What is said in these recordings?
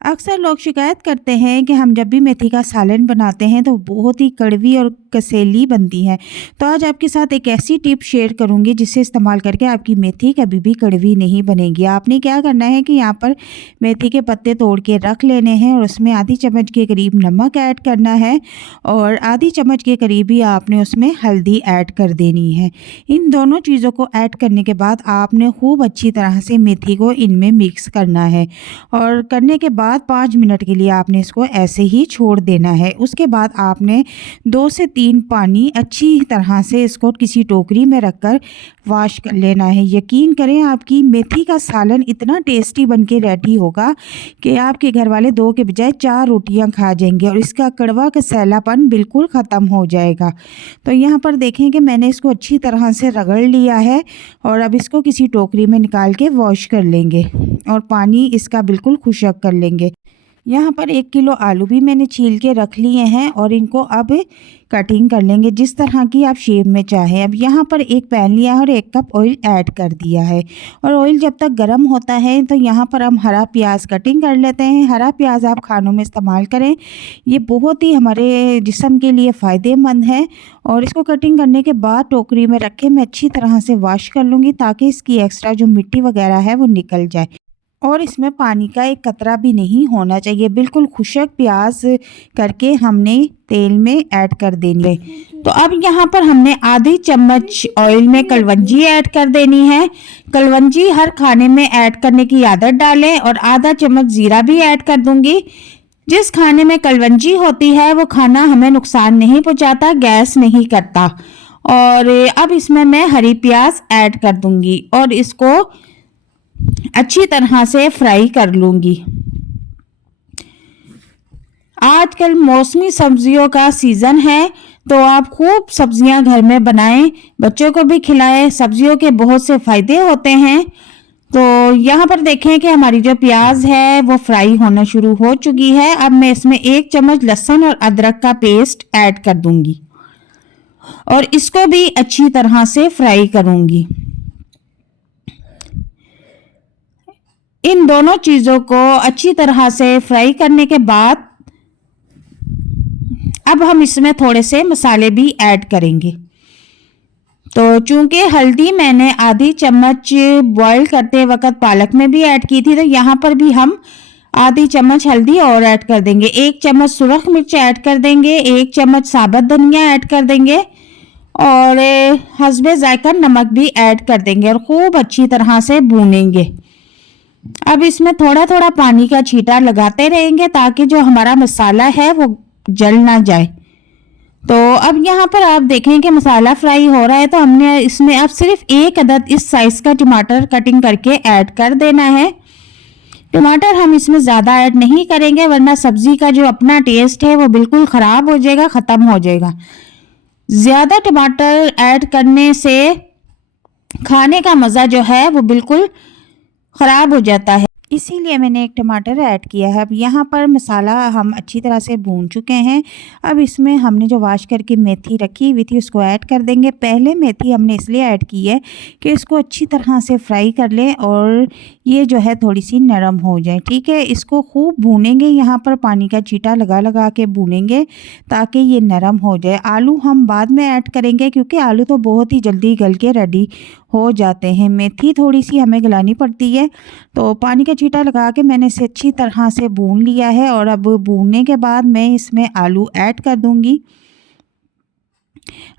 अक्सर लोग शिकायत करते हैं कि हम जब भी मेथी का सालन बनाते हैं तो बहुत ही कड़वी और कसैली बनती है। तो आज आपके साथ एक ऐसी टिप शेयर करूंगी जिसे इस्तेमाल करके आपकी मेथी कभी भी कड़वी नहीं बनेगी। आपने क्या करना है कि यहाँ पर मेथी के पत्ते तोड़ के रख लेने हैं और उसमें आधी चम्मच के करीब नमक ऐड करना है और आधी चम्मच के करीब ही आपने उसमें हल्दी ऐड कर देनी है। इन दोनों चीज़ों को ऐड करने के बाद आपने खूब अच्छी तरह से मेथी को इनमें मिक्स करना है और करने के बाद 5 मिनट के लिए आपने इसको ऐसे ही छोड़ देना है। उसके बाद आपने 2 से 3 पानी अच्छी तरह से इसको किसी टोकरी में रखकर वॉश कर लेना है। यकीन करें आपकी मेथी का सालन इतना टेस्टी बन के रेडी होगा कि आपके घर वाले 2 के बजाय 4 रोटियां खा जाएंगे और इसका कड़वा कसैलापन बिल्कुल ख़त्म हो जाएगा। तो यहाँ पर देखें कि मैंने इसको अच्छी तरह से रगड़ लिया है और अब इसको किसी टोकरी में निकाल के वॉश कर लेंगे और पानी इसका बिल्कुल खुश्क कर लेंगे। यहाँ पर 1 किलो आलू भी मैंने छील के रख लिए हैं और इनको अब कटिंग कर लेंगे जिस तरह की आप शेप में चाहें। अब यहाँ पर एक पैन लिया है और 1 कप ऑयल ऐड कर दिया है और ऑयल जब तक गर्म होता है तो यहाँ पर हम हरा प्याज कटिंग कर लेते हैं। हरा प्याज आप खानों में इस्तेमाल करें, ये बहुत ही हमारे जिस्म के लिए फ़ायदेमंद है। और इसको कटिंग करने के बाद टोकरी में रखे मैं अच्छी तरह से वॉश कर लूँगी ताकि इसकी एक्स्ट्रा जो मिट्टी वगैरह है वो निकल जाए और इसमें पानी का एक कतरा भी नहीं होना चाहिए। बिल्कुल खुश्क प्याज करके हमने तेल में ऐड कर देंगे। तो अब यहाँ पर हमने आधी चम्मच ऑयल में कलवंजी ऐड कर देनी है। कलवंजी हर खाने में ऐड करने की आदत डालें और आधा चम्मच ज़ीरा भी ऐड कर दूंगी। जिस खाने में कलवंजी होती है वो खाना हमें नुकसान नहीं पहुँचाता, गैस नहीं करता। और अब इसमें मैं हरी प्याज ऐड कर दूंगी और इसको अच्छी तरह से फ्राई कर लूँगी। आजकल मौसमी सब्जियों का सीज़न है तो आप खूब सब्जियां घर में बनाएं, बच्चों को भी खिलाएं। सब्जियों के बहुत से फ़ायदे होते हैं। तो यहाँ पर देखें कि हमारी जो प्याज है वो फ्राई होना शुरू हो चुकी है। अब मैं इसमें 1 चम्मच लहसुन और अदरक का पेस्ट ऐड कर दूंगी और इसको भी अच्छी तरह से फ्राई करूंगी। इन दोनों चीज़ों को अच्छी तरह से फ्राई करने के बाद अब हम इसमें थोड़े से मसाले भी ऐड करेंगे। तो चूंकि हल्दी मैंने आधी चम्मच बॉईल करते वक्त पालक में भी ऐड की थी तो यहाँ पर भी हम आधी चम्मच हल्दी और ऐड कर देंगे। 1 चम्मच सुरख मिर्च ऐड कर देंगे, 1 चम्मच साबुत धनिया ऐड कर देंगे और हस्बे जायका नमक भी ऐड कर देंगे और खूब अच्छी तरह से भूनेंगे। अब इसमें थोड़ा थोड़ा पानी का छींटा लगाते रहेंगे ताकि जो हमारा मसाला है वो जल ना जाए। तो अब यहाँ पर आप देखें कि मसाला फ्राई हो रहा है तो हमने इसमें अब सिर्फ 1 अदद इस साइज़ का टमाटर कटिंग करके ऐड कर देना है। टमाटर हम इसमें ज़्यादा ऐड नहीं करेंगे वरना सब्ज़ी का जो अपना टेस्ट है वो बिल्कुल ख़राब हो जाएगा, ख़त्म हो जाएगा। ज़्यादा टमाटर ऐड करने से खाने का मज़ा जो है वो बिल्कुल ख़राब हो जाता है, इसीलिए मैंने 1 टमाटर ऐड किया है। अब यहाँ पर मसाला हम अच्छी तरह से भून चुके हैं। अब इसमें हमने जो वॉश करके मेथी रखी हुई थी उसको ऐड कर देंगे। पहले मेथी हमने इसलिए ऐड की है कि इसको अच्छी तरह से फ्राई कर लें और ये जो है थोड़ी सी नरम हो जाए। ठीक है, इसको खूब भूनेंगे, यहाँ पर पानी का छींटा लगा लगा के भूनेंगे ताकि ये नरम हो जाए। आलू हम बाद में ऐड करेंगे क्योंकि आलू तो बहुत ही जल्दी गल के रेडी हो जाते हैं। मेथी थोड़ी सी हमें गलानी पड़ती है। तो पानी का छींटा लगा के मैंने इसे अच्छी तरह से भून लिया है और अब भूनने के बाद मैं इसमें आलू ऐड कर दूंगी।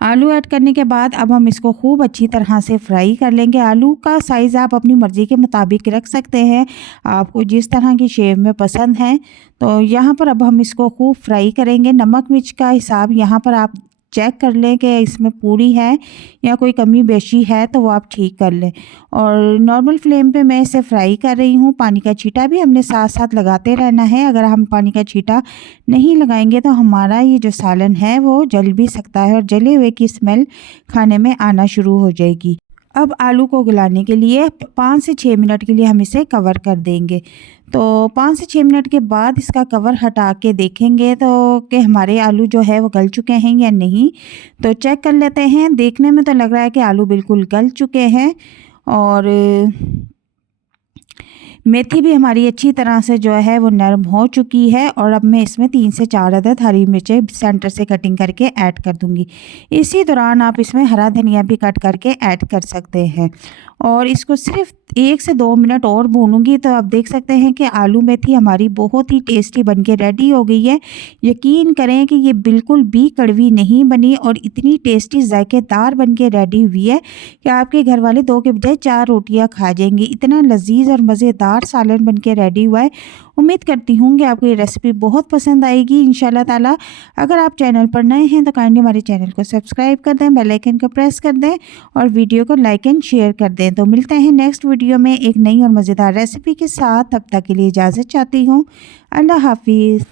आलू ऐड करने के बाद अब हम इसको खूब अच्छी तरह से फ्राई कर लेंगे। आलू का साइज़ आप अपनी मर्ज़ी के मुताबिक रख सकते हैं, आपको जिस तरह की शेप में पसंद है। तो यहाँ पर अब हम इसको खूब फ्राई करेंगे। नमक मिर्च का हिसाब यहाँ पर आप चेक कर लें कि इसमें पूरी है या कोई कमी बेशी है तो वो आप ठीक कर लें। और नॉर्मल फ्लेम पे मैं इसे फ्राई कर रही हूँ। पानी का छींटा भी हमने साथ साथ लगाते रहना है। अगर हम पानी का छींटा नहीं लगाएंगे तो हमारा ये जो सालन है वो जल भी सकता है और जले हुए की स्मेल खाने में आना शुरू हो जाएगी। अब आलू को गलाने के लिए 5 से 6 मिनट के लिए हम इसे कवर कर देंगे। तो 5 से 6 मिनट के बाद इसका कवर हटा के देखेंगे तो कि हमारे आलू जो है वो गल चुके हैं या नहीं। तो चेक कर लेते हैं। देखने में तो लग रहा है कि आलू बिल्कुल गल चुके हैं और मेथी भी हमारी अच्छी तरह से जो है वो नरम हो चुकी है और अब मैं इसमें 3 से 4 अदद हरी मिर्चें सेंटर से कटिंग करके ऐड कर दूंगी। इसी दौरान आप इसमें हरा धनिया भी कट करके ऐड कर सकते हैं और इसको सिर्फ 1 से 2 मिनट और भूनूंगी तो आप देख सकते हैं कि आलू मेथी हमारी बहुत ही टेस्टी बनके रेडी हो गई है। यकीन करें कि ये बिल्कुल भी कड़वी नहीं बनी और इतनी टेस्टी जायकेदार बनके रेडी हुई है कि आपके घर वाले 2 के बजाय 4 रोटियां खा जाएंगे। इतना लजीज और मज़ेदार सालन बनके रेडी हुआ है। उम्मीद करती हूँ कि आपको ये रेसिपी बहुत पसंद आएगी इंशाल्लाह ताला। अगर आप चैनल पर नए हैं तो काइंडली हमारे चैनल को सब्सक्राइब कर दें, बेल आइकन को प्रेस कर दें और वीडियो को लाइक एंड शेयर कर दें। तो मिलते हैं नेक्स्ट वीडियो में एक नई और मज़ेदार रेसिपी के साथ। तब तक के लिए इजाज़त चाहती हूँ। अल्लाह हाफिज़।